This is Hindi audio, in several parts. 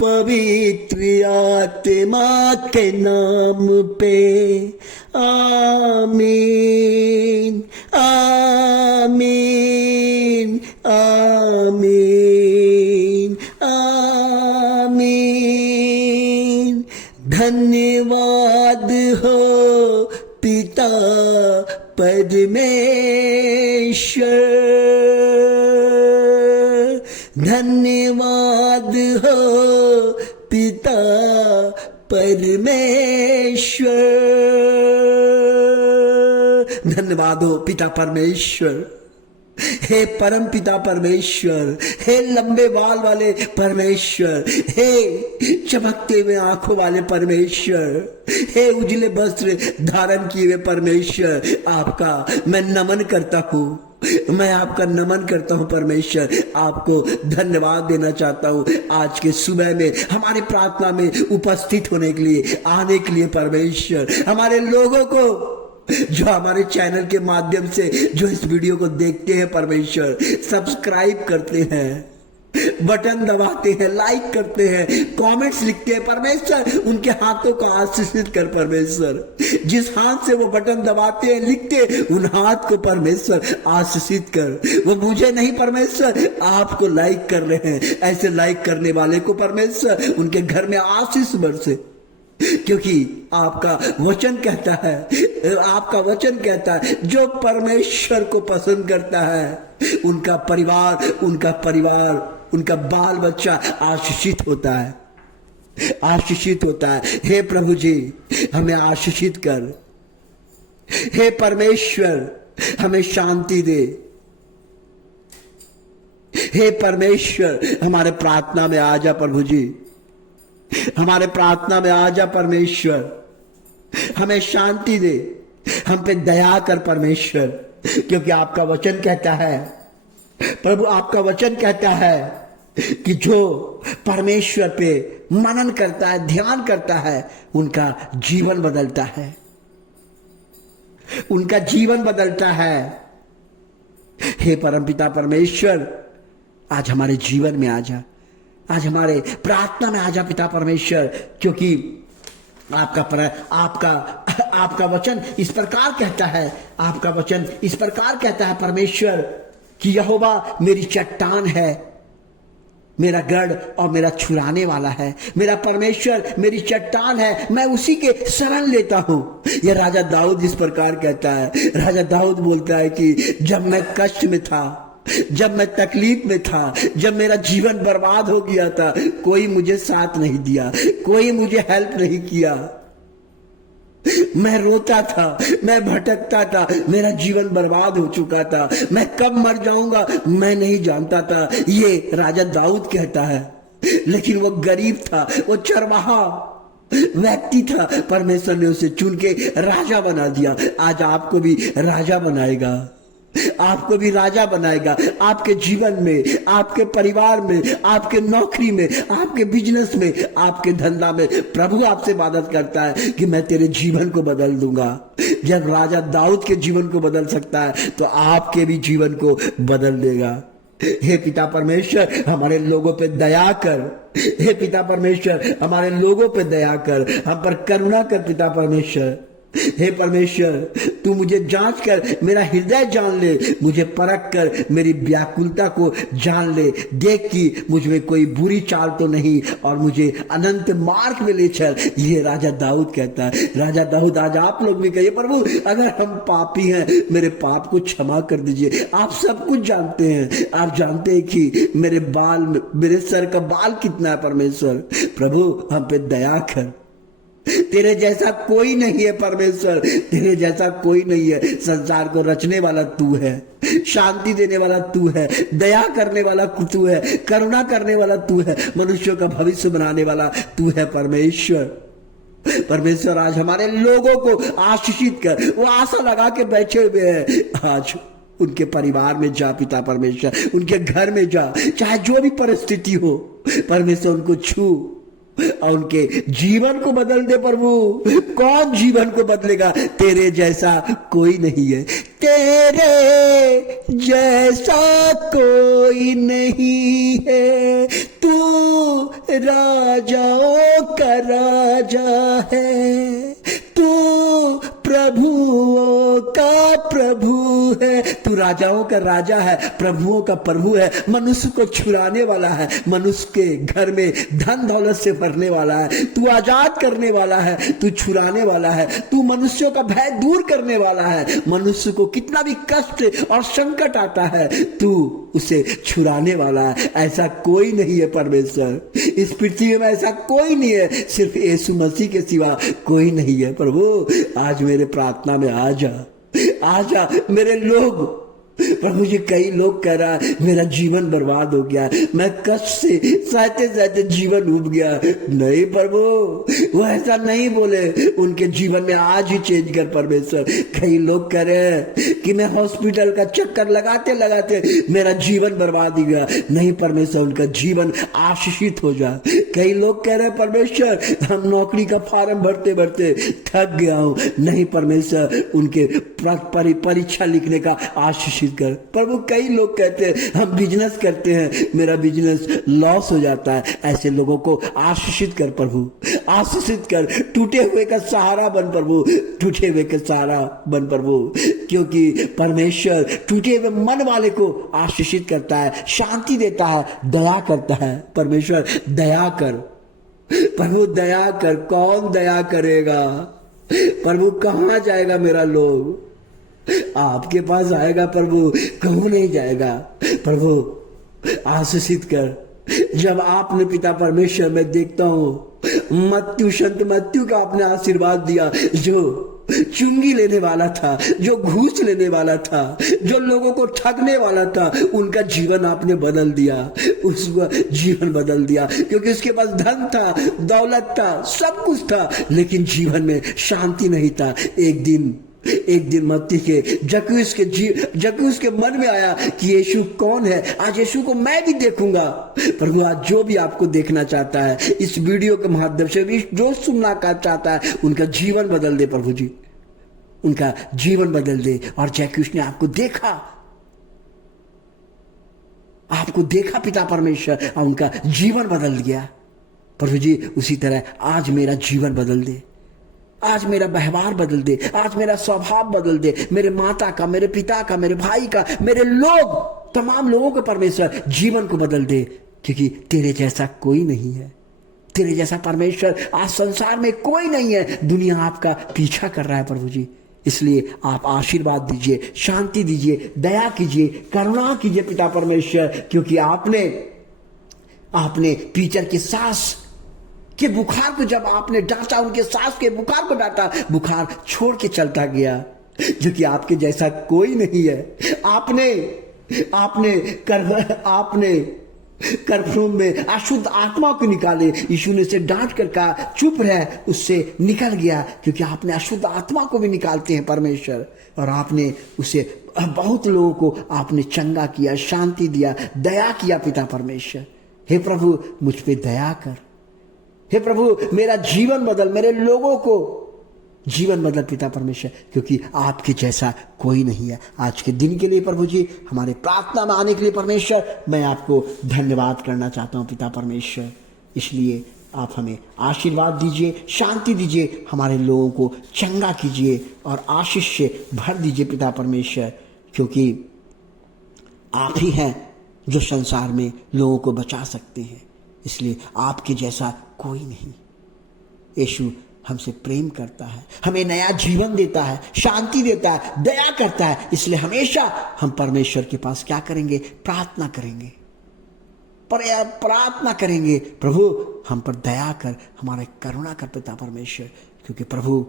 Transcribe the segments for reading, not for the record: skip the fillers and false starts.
पवित्र आत्मा के नाम पे आमीन आमीन आमीन आमीन। धन्यवाद हो पिता परमेश्वर, धन्यवाद हो पिता परमेश्वर, धन्यवाद हो पिता परमेश्वर। हे परम पिता परमेश्वर, हे लंबे बाल वाले परमेश्वर, हे चमकते हुए आंखों वाले परमेश्वर, हे उजले वस्त्र धारण किए हुए परमेश्वर, आपका मैं नमन करता हूँ, मैं आपका नमन करता हूं परमेश्वर। आपको धन्यवाद देना चाहता हूं आज के सुबह में हमारे प्रार्थना में उपस्थित होने के लिए, आने के लिए परमेश्वर। हमारे लोगों को जो हमारे चैनल के माध्यम से जो इस वीडियो को देखते हैं परमेश्वर, सब्सक्राइब करते हैं, बटन दबाते हैं, लाइक करते हैं, कमेंट्स लिखते हैं परमेश्वर, उनके हाथों को आशीषित कर परमेश्वर। जिस हाथ से वो बटन दबाते हैं, लिखते हैं, उन हाथ को परमेश्वर आशीषित कर। वो मुझे नहीं परमेश्वर, आपको लाइक कर रहे हैं। ऐसे लाइक करने वाले को परमेश्वर उनके घर में आशीष बरसे, क्योंकि आपका वचन कहता है, आपका वचन कहता है जो परमेश्वर को पसंद करता है उनका परिवार, उनका बाल बच्चा आशीषित होता है, आशीषित होता है। हे प्रभु जी, हमें आशीषित कर। हे परमेश्वर, हमें शांति दे। हे परमेश्वर, हमारे प्रार्थना में आ जा प्रभु जी, हमारे प्रार्थना में आ जा परमेश्वर, हमें शांति दे, हम पे दया कर परमेश्वर, क्योंकि आपका वचन कहता है प्रभु, आपका वचन कहता है कि जो परमेश्वर पे मनन करता है, ध्यान करता है, उनका जीवन बदलता है, उनका जीवन बदलता है। हे परमपिता परमेश्वर, आज हमारे जीवन में आ जा, आज हमारे प्रार्थना में आ जा पिता परमेश्वर, क्योंकि आपका वचन इस प्रकार कहता है, आपका वचन इस प्रकार कहता है परमेश्वर कि यहोवा मेरी चट्टान है, मेरा गढ़ और मेरा छुड़ाने वाला है। मेरा परमेश्वर मेरी चट्टान है, मैं उसी के शरण लेता हूं। यह राजा दाऊद इस प्रकार कहता है। राजा दाऊद बोलता है कि जब मैं कष्ट में था, जब मैं तकलीफ में था, जब मेरा जीवन बर्बाद हो गया था, कोई मुझे साथ नहीं दिया, कोई मुझे हेल्प नहीं किया, मैं रोता था, मैं भटकता था, मेरा जीवन बर्बाद हो चुका था, मैं कब मर जाऊंगा मैं नहीं जानता था। ये राजा दाऊद कहता है। लेकिन वो गरीब था, वो चरवाहा व्यक्ति था, परमेश्वर ने उसे चुन के राजा बना दिया। आज आपको भी राजा बनाएगा, आपको भी राजा बनाएगा। आपके जीवन में, आपके परिवार में, आपके नौकरी में, आपके बिजनेस में, आपके धंधा में प्रभु आपसे मदद करता है कि मैं तेरे जीवन को बदल दूंगा। जब राजा दाऊद के जीवन को बदल सकता है तो आपके भी जीवन को बदल देगा। हे पिता परमेश्वर, हमारे लोगों पे दया कर। हे पिता परमेश्वर, हमारे लोगों पे दया कर, हम पर करुणा कर पिता परमेश्वर। हे परमेश्वर, तू मुझे जांच कर, मेरा हृदय जान ले, मुझे परख कर मेरी व्याकुलता को जान ले, देख कि मुझ में कोई बुरी चाल तो नहीं और मुझे अनंत मार्ग में ले चल। ये राजा दाऊद कहता है। राजा दाऊद आज आप लोग भी कहिए, प्रभु अगर हम पापी हैं, मेरे पाप को क्षमा कर दीजिए। आप सब कुछ जानते हैं, आप जानते हैं कि मेरे सर का बाल कितना है परमेश्वर। प्रभु हम पे दया कर। तेरे जैसा कोई नहीं है परमेश्वर, तेरे जैसा कोई नहीं है। संसार को रचने वाला तू है, शांति देने वाला तू है, दया करने वाला तू है, करुणा करने वाला तू है, मनुष्यों का भविष्य बनाने वाला तू है परमेश्वर। परमेश्वर आज हमारे लोगों को आशीषित कर। वो आशा लगा के बैठे हुए हैं, आज उनके परिवार में जा पिता परमेश्वर, उनके घर में जा, चाहे जो भी परिस्थिति हो परमेश्वर उनको छू, और उनके जीवन को बदल दे प्रभु। कौन जीवन को बदलेगा? तेरे जैसा कोई नहीं है, तेरे जैसा कोई नहीं है। तू राजाओं का राजा है, तू प्रभुओं का प्रभु है। तू राजाओं का राजा है, प्रभुओं का प्रभु है। मनुष्य को छुड़ाने वाला है, मनुष्य के घर में धन दौलत से भरने वाला है। तू आजाद करने वाला है, तू छुड़ाने वाला है। तू मनुष्यों का भय दूर करने वाला है। मनुष्य को कितना भी कष्ट और संकट आता है, तू उसे छुड़ाने वाला है। ऐसा कोई नहीं है परमेश्वर, इस पृथ्वी में ऐसा कोई नहीं है, सिर्फ यीशु मसीह के सिवा कोई नहीं है। प्रभु आज मेरे प्रार्थना में आ जा मेरे लोग। प्रभु जी कई लोग कह रहा है मेरा जीवन बर्बाद हो गया, मैं कष्ट से सहते सहते जीवन उब गया। नहीं प्रभु, वो ऐसा नहीं बोले। उनके जीवन में आज ही चेंज कर परमेश्वर। कई लोग कह रहे हैं कि मैं हॉस्पिटल का चक्कर लगाते लगाते मेरा जीवन बर्बाद हो गया। नहीं परमेश्वर, उनका जीवन आशीषित हो जा। कई लोग कह रहे हैं परमेश्वर हम नौकरी का फॉर्म भरते भरते थक गया हूं। नहीं परमेश्वर, उनके परीक्षा लिखने का आशीषित कर। प्रभु कई लोग कहते हैं हम बिजनेस करते हैं, मेरा बिजनेस लॉस हो जाता है। ऐसे लोगों को आशीषित कर प्रभु, आशीषित कर। टूटे हुए का सहारा बन प्रभु, टूटे हुए का सहारा बन प्रभु, क्योंकि परमेश्वर टूटे हुए मन वाले को आशीषित करता है, शांति देता है, दया करता है। परमेश्वर दया कर प्रभु, दया कर। कौन दया करेगा प्रभु? कहां जाएगा मेरा लोग? आपके पास आएगा प्रभु, कहूं नहीं जाएगा। प्रभु आशीषित कर। जब आपने पिता परमेश्वर में देखता हूं मत्तू, संत मत्तू का आपने आशीर्वाद दिया, जो चुंगी लेने वाला था, जो घूस लेने वाला था, जो लोगों को ठगने वाला था, उनका जीवन आपने बदल दिया। उसका जीवन बदल दिया क्योंकि उसके पास धन था, दौलत था, सब कुछ था, लेकिन जीवन में शांति नहीं था। एक दिन मत्ती के जक्कूस के मन में आया कि यीशु कौन है, आज यीशु को मैं भी देखूंगा। प्रभु आज जो भी आपको देखना चाहता है इस वीडियो के माध्यम से, भी जो सुनना का चाहता है, उनका जीवन बदल दे प्रभु जी, उनका जीवन बदल दे। और जक्कूस ने आपको देखा पिता परमेश्वर, और उनका जीवन बदल गया। प्रभु जी उसी तरह आज मेरा जीवन बदल दे, आज मेरा व्यवहार बदल दे, आज मेरा स्वभाव बदल दे। मेरे माता का, मेरे पिता का, मेरे भाई का, मेरे लोग, तमाम लोगों का परमेश्वर जीवन को बदल दे, क्योंकि तेरे जैसा कोई नहीं है। तेरे जैसा परमेश्वर आज संसार में कोई नहीं है। दुनिया आपका पीछा कर रहा है प्रभु जी, इसलिए आप आशीर्वाद दीजिए, शांति दीजिए, दया कीजिए, करुणा कीजिए पिता परमेश्वर, क्योंकि आपने पीटर की सास के बुखार को जब आपने डांटा, उनके सास के बुखार को डांटा, बुखार छोड़ के चलता गया, क्योंकि आपके जैसा कोई नहीं है। आपने कर्फ्यूम में अशुद्ध आत्मा को निकाले। यीशु ने उसे डांट कर कहा चुप रह, उससे निकल गया, क्योंकि आपने अशुद्ध आत्मा को भी निकालते हैं परमेश्वर। और आपने उसे बहुत लोगों को आपने चंगा किया, शांति दिया, दया किया पिता परमेश्वर। हे प्रभु मुझ पे दया कर, हे प्रभु मेरा जीवन बदल, मेरे लोगों को जीवन बदल पिता परमेश्वर, क्योंकि आपके जैसा कोई नहीं है। आज के दिन के लिए प्रभु जी, हमारे प्रार्थना में आने के लिए परमेश्वर, मैं आपको धन्यवाद करना चाहता हूं पिता परमेश्वर। इसलिए आप हमें आशीर्वाद दीजिए, शांति दीजिए, हमारे लोगों को चंगा कीजिए और आशीष से भर दीजिए पिता परमेश्वर, क्योंकि आप ही हैं जो संसार में लोगों को बचा सकते हैं। इसलिए आपके जैसा कोई नहीं। यीशु हमसे प्रेम करता है, हमें नया जीवन देता है, शांति देता है, दया करता है। इसलिए हमेशा हम परमेश्वर के पास क्या करेंगे? प्रार्थना करेंगे, प्रार्थना करेंगे, प्रभु हम पर दया कर, हमारे करुणा कर पिता परमेश्वर, क्योंकि प्रभु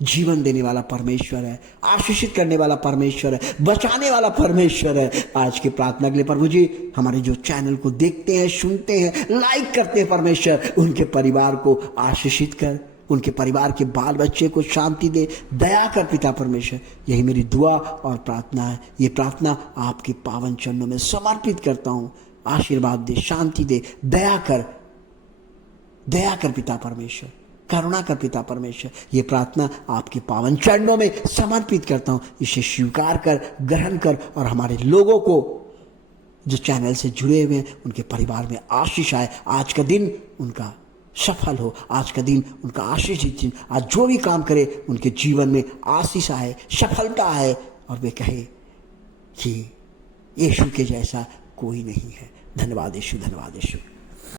जीवन देने वाला परमेश्वर है, आशीषित करने वाला परमेश्वर है, बचाने वाला परमेश्वर है। आज की प्रार्थना के लिए प्रभु जी, हमारे जो चैनल को देखते हैं, सुनते हैं, लाइक करते हैं परमेश्वर, उनके परिवार को आशीषित कर, उनके परिवार के बाल बच्चे को शांति दे, दया कर पिता परमेश्वर। यही मेरी दुआ और प्रार्थना है। ये प्रार्थना आपके पावन चरणों में समर्पित करता हूँ। आशीर्वाद दे, शांति दे, दया कर, दया कर पिता परमेश्वर, करुणा कर पिता परमेश्वर। ये प्रार्थना आपके पावन चरणों में समर्पित करता हूं। इसे स्वीकार कर, ग्रहण कर और हमारे लोगों को जो चैनल से जुड़े हुए हैं उनके परिवार में आशीष आए। आज का दिन उनका सफल हो, आज का दिन उनका आशीषित दिन। आज जो भी काम करे उनके जीवन में आशीष आए, सफलता आए और वे कहे कि यीशु के जैसा कोई नहीं है। धन्यवाद यीशु, धन्यवाद यीशु।